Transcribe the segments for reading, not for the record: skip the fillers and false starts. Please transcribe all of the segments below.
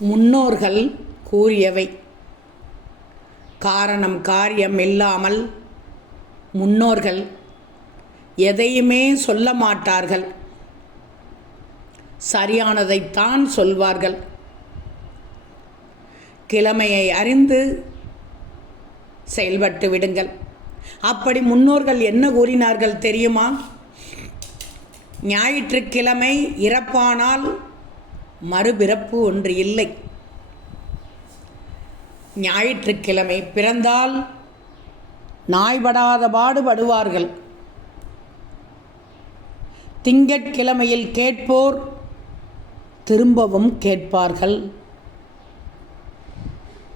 முன்னோர்கள் கூறியவை. காரணம் காரியம் இல்லாமல் முன்னோர்கள் எதையுமே சொல்ல மாட்டார்கள். சரியானதைத்தான் சொல்வார்கள். கிழமையை அறிந்து செயல்பட்டு விடுங்கள். அப்படி முன்னோர்கள் என்ன கூறினார்கள் தெரியுமா? ஞாயிற்றுக்கிழமை இறப்பானால் மறுபிறப்பு ஒன்று இல்லை. ஞாயிற்றுக்கிழமை பிறந்தால் நாய்படாத பாடுபடுவார்கள். திங்கட்கிழமையில் கேட்போர் திரும்பவும் கேட்பார்கள்.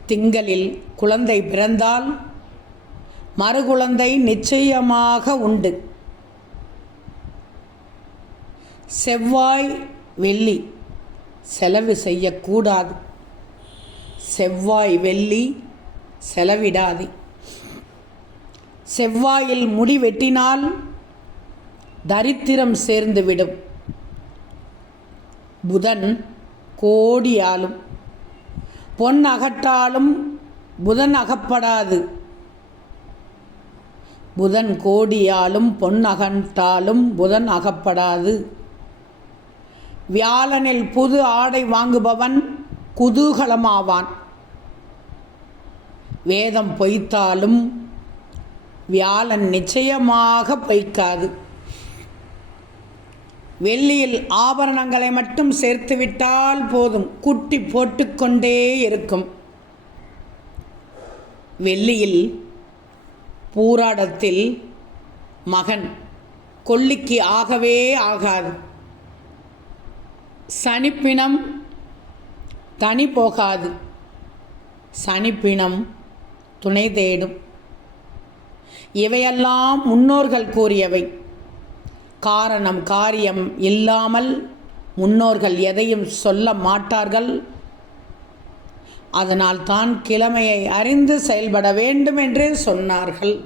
திங்களில் குழந்தை பிறந்தால் மறுகுழந்தை நிச்சயமாக உண்டு. செவ்வாய் வெள்ளி செலவு செய்யக்கூடாது. செவ்வாய் வெள்ளி செலவிடாது. செவ்வாயில் முடி வெட்டினால் தரித்திரம் சேர்ந்துவிடும். புதன் கோடி ஆளும். பொன் அகட்டாலும் புதன் அகப்படாது. புதன் கோடியாலும் பொன் அகட்டாலும் புதன் அகப்படாது. வியாழனில் புது ஆடை வாங்குபவன் குதூகலமாவான். வேதம் பொய்த்தாலும் வியாழன் நிச்சயமாக பொய்க்காது. வெள்ளியில் ஆபரணங்களை மட்டும் சேர்த்துவிட்டால் போதும், குட்டி போட்டுக்கொண்டே இருக்கும். வெள்ளியில் பூராடத்தில் மகன் கொல்லிக்கு ஆகவே ஆகாது. சனிப்பினம் தனி போகாது. சனிப்பினம் துணை தேடும். இவையெல்லாம் முன்னோர்கள் கூறியவை. காரணம் காரியம் இல்லாமல் முன்னோர்கள் எதையும் சொல்ல மாட்டார்கள். அதனால் தான் கிழமையை அறிந்து செயல்பட வேண்டும் என்று சொன்னார்கள்.